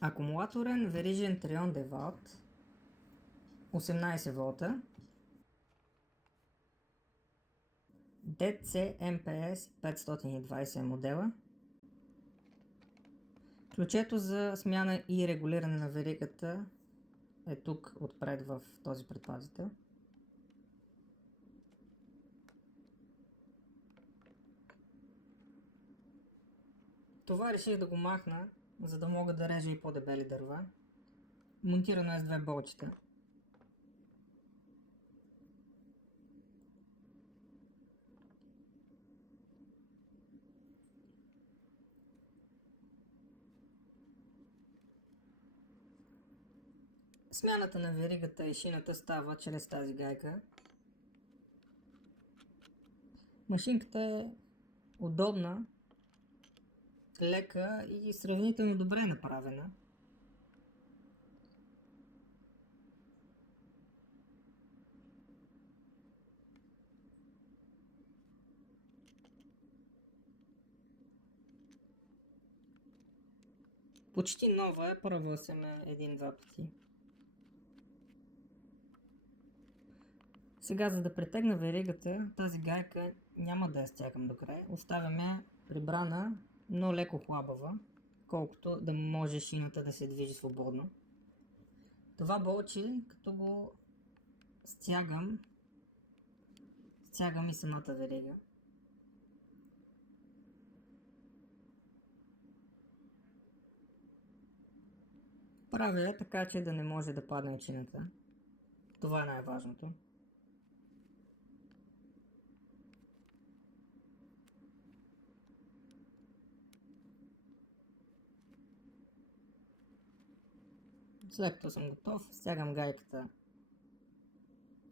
Акумулаторен верижен Trion DeWalt 18 волта DC-MPS 520 модела. Ключето за смяна и регулиране на веригата е тук отпред в този предпазител. Това реших да го махна, за да мога да режа и по-дебели дърва. Монтирано е с две болчета. Смяната на веригата и шината става чрез тази гайка. Машинката е удобна, лека и сравнително добре направена. Почти нова е, пробвал съм един-два пъти. Сега, за да претегна веригата, тази гайка няма да я стягам до край. Оставям я прибрана, но леко хлабава, колкото да може шината да се движи свободно. Това болче, като го стягам и самата верига. Правя така, че да не може да падне от шината. Това е най-важното. След като съм готов, стягам гайката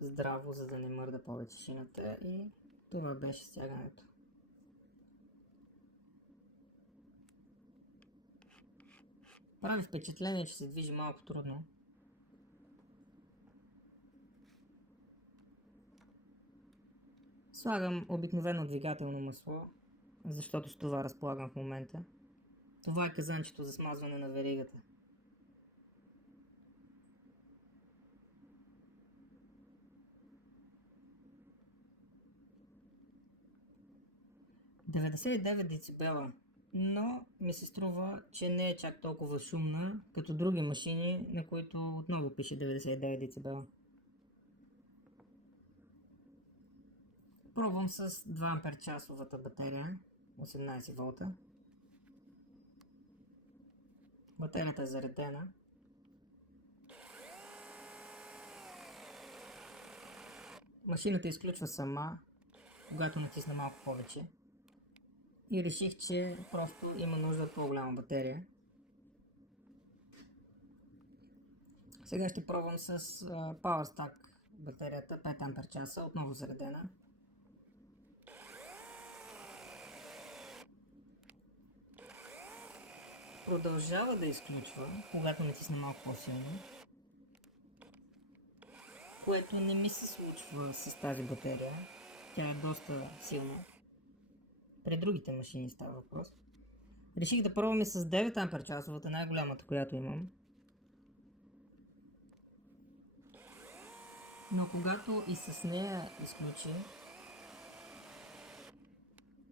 здраво, за да не мърда повече шината, и това беше стягането. Прави впечатление, че се движи малко трудно. Слагам обикновено двигателно масло, защото с това разполагам в момента. Това е казанчето за смазване на веригата. – 99 децибела, но ми се струва, че не е чак толкова шумна, като други машини, на които отново пише 99 децибела. Пробвам с 2 ампер-часовата батерия, 18 волта. Батерията е заредена. Машината изключва сама, когато натисна малко повече. И реших, че просто има нужда от по-голяма батерия. Сега ще пробвам с PowerStack батерията, 5 ампер-часа, отново заредена. Продължава да изключва, когато натисна малко по-силно, което не ми се случва с тази батерия. Тя е доста силна. При другите машини става въпрос. Реших да пробвам и с 9 ампер-часовата, най-голямата, която имам. Но когато и с нея изключи,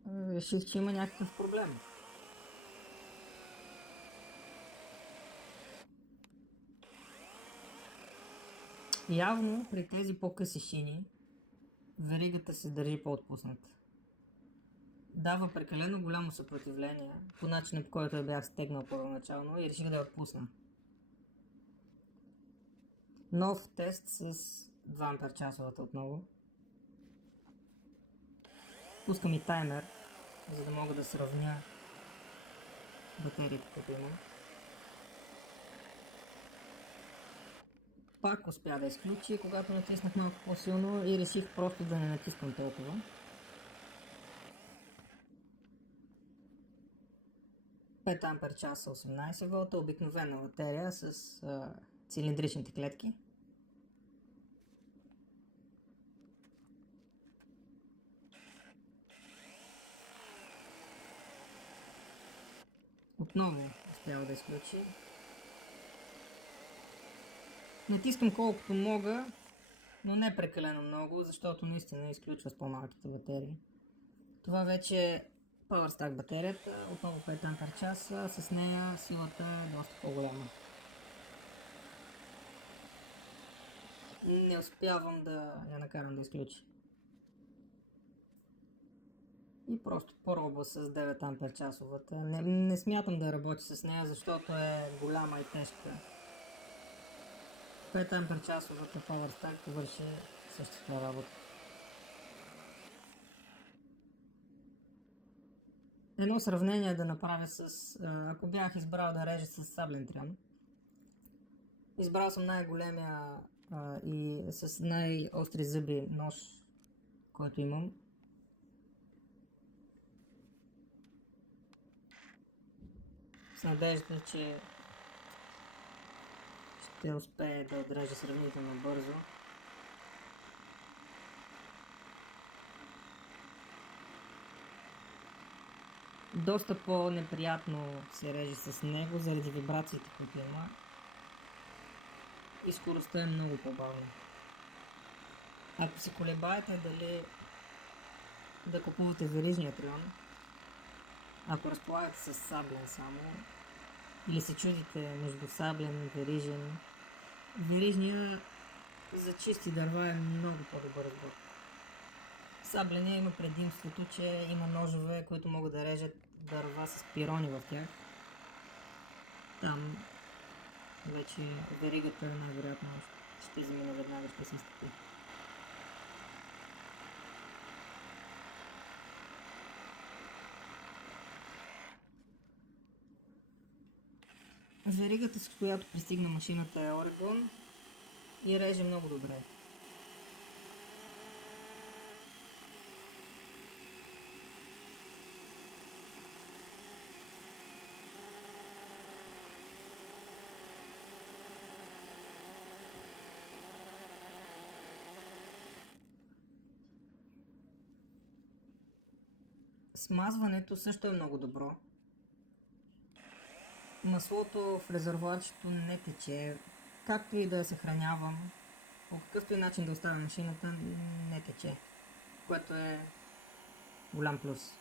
реших, че има някакъв проблем. Явно при тези по-къси шини веригата се държи по-отпусната. Дава прекалено голямо съпротивление по начина, по който я бях стегнал първоначално, и реших да я отпусна. Нов тест с 2 ампер-часовата отново. Пускам и таймер, за да мога да сравня батериите, които имам. Пак успя да изключи, когато натиснах малко по-силно, и реших просто да не натискам толкова. Пет ампер-часа, 18 волта, обикновена батерия с цилиндричните клетки. Отново успява да изключи. Натискам колкото мога, но не прекалено много, защото наистина изключва с по-малките батерии. Това вече е PowerStack батерията, отново 5 ампер часа, с нея силата е доста по-голяма. Не успявам да я накарам да изключи. И просто пробва с 9 ампер часовата. Не смятам да работи с нея, защото е голяма и тежка. 5 ампер часовата PowerStack върши същата работа. Едно сравнение да направя с... ако бях избрал да режа с саблен трян. Избрал съм най-големия и с най-остри зъби нож, който имам. С надежда, че ще успее да отрежа сравнително бързо. Доста по-неприятно се реже с него заради вибрациите, които има. И скоростта е много по-бавна. Ако се колебаете дали да купувате верижния трян, ако разполагате с саблен само, или се чудите между саблен и верижен, верижния за чисти дърва е много по-добър избор. Сабления има предимството, че има ножове, които могат да режат дърва с пирони в тях. Там вече веригата най-вероятно ще замине веднага, ще се изтъпи. Веригата, с която пристигна машината, е Oregon и реже много добре. Смазването също е много добро. Маслото в резервоарчето не тече, както и да я съхранявам, по какъвто и начин да оставя машината, не тече, което е голям плюс.